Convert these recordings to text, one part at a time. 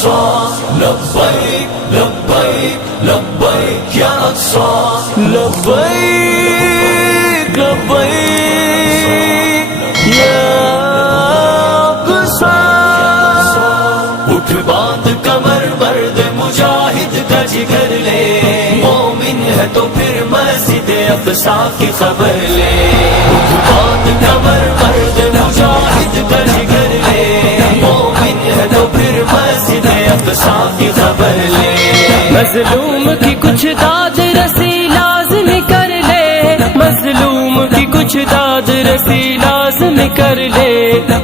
اقصى لبيك لبيك لبيك يا اقصى لبيك لبيك يا اقصى اٹھ باندھ کمر مرد مجاہد کا جگر لے مومن ہے تو پھر مسجد اقصی کی خبر لے اٹھ باندھ کمر مرد مجاہد کا جگر لے مومن ہے تو پھر مسجد اقصی کی خبر لے مظلوم کی کچھ داد رسی لازم کر لے مظلوم کی کچھ داد رسی لازم کر لے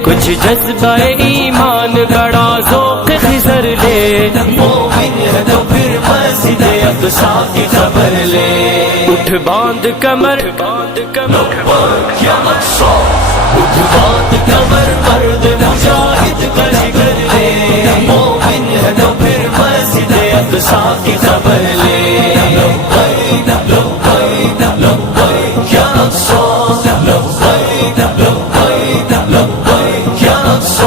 کچھ جذبہ ایمان بڑا ذوق خضر لے مومن ہے تو پھر مسجد اقصی کی خبر لے اٹھ باندھ کمر باندھ کمر یا اقصی اٹھ باندھ کمر مرد مجاہد کا جگر لے مومن ہے تو پھر مسجد اقصی کی خبر لے لبیک لبیک لبیک یا اقصی لبیک لبیک لبیک یا اقصی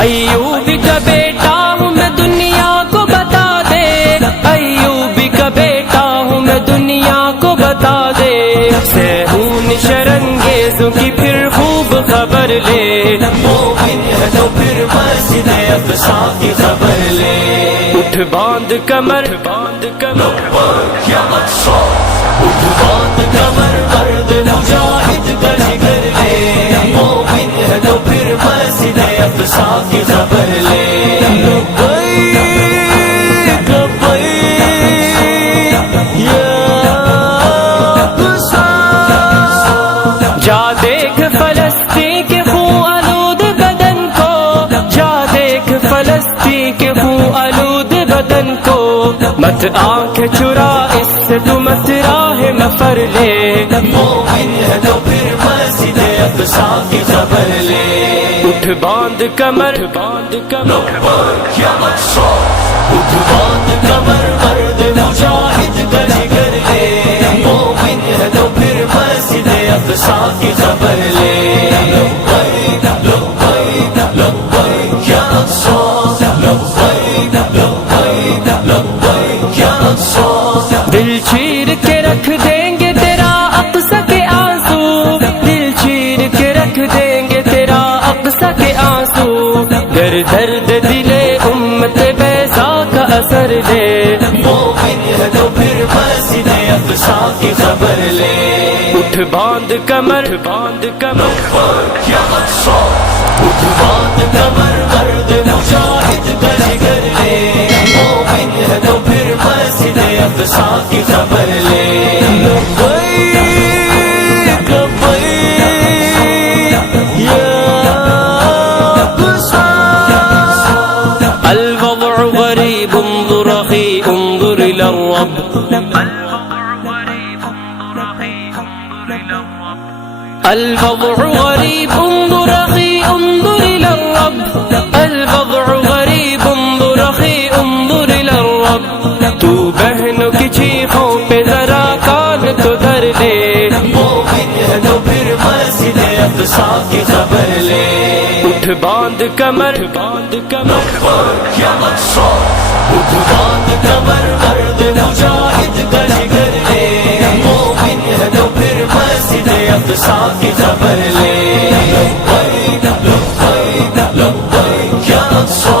ایوب کا بیٹا ہوں میں دنیا کو بتا دے ایوب کا بیٹا ہوں میں دنیا کو بتا دے سہون شرنگیزوں کی پھر خوب خبر لے مومن ہے تو پھر مسجد اقصی کی خبر لے اٹھ باندھ کمر باندھ کمر یا اقصی اٹھ باندھ کمر مرد مجاہد کا جگر لے مومن ہے تو پھر مسجد اقصی کی خبر لے لبیک لبیک یا اقصی جا دیکھ فلسطین کے خون آلود بدن کو جا دیکھ فلسطین کے خون آلود بدن کو مت آنکھ چرا اس سے تو مت راہ مفر لے مومن ہے تو پھر مسجد اقصی کی خبر لے اٹھ باندھ کمر باندھ کمر یا اقصی اٹھ باندھ کمر مرد مجاہد کا جگر لے مومن ہے تو پھر مسجد اقصی کی خبر لے لبیک لبیک لبیک یا اقصی لبیک لبیک لبیک یا اقصی دل چیر کے رکھ دیں گے تیرا اقصی کے آنسو دل چیر کے رکھ دیں گے تیرا اقصی کے آنسو گر درد دلے امت بیضا کا اثر لے مومن ہے تو پھر مسجد اقصی کی خبر لے اٹھ باندھ کمر باندھ کمر یا اقصی اٹھ باندھ کمر مرد مجاہد کا جگر لے مومن ہے تو پھر مسجد اقصی کی خبر لے لبیک لبیک یا اقصی الوضع غریب انظر اخی انظر الى الرب الوضع غریب انظر اخی انظر الى الرب الوضع غریب انظر اخی انظر الى الرب تو بہنوں کی چیخوں پہ ذرا کان تو دھر لے مومن ہے تو پھر مسجد اقصی کی خبر لے اٹھ باندھ کمر باندھ کمر یا اقصی اٹھ باندھ کمر مرد مجاہد کا جگر لے مومن ہے تو پھر مسجد اقصی کی خبر لے لبیک لبیک لبیک یا اقصی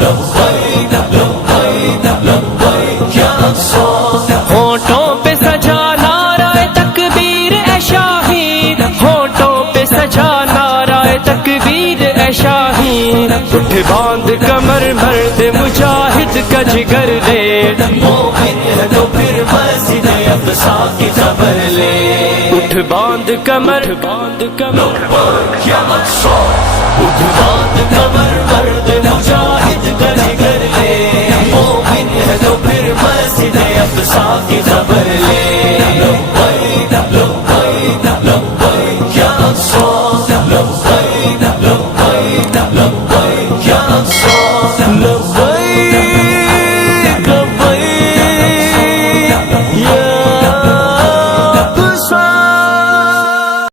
لبیک لبیک لبیک یا اقصی ہونٹوں پہ سجا نعرہ تکبیر اے شاہی ہونٹوں پہ سجا نعرہ تکبیر اے شاہی اٹھ باندھ کمر مرد مجاہد کا جگر لے مومن ہے تو پھر مسجد اقصی کی خبر لے اٹھ باندھ کمر باندھ کمر یا اقصی اٹھ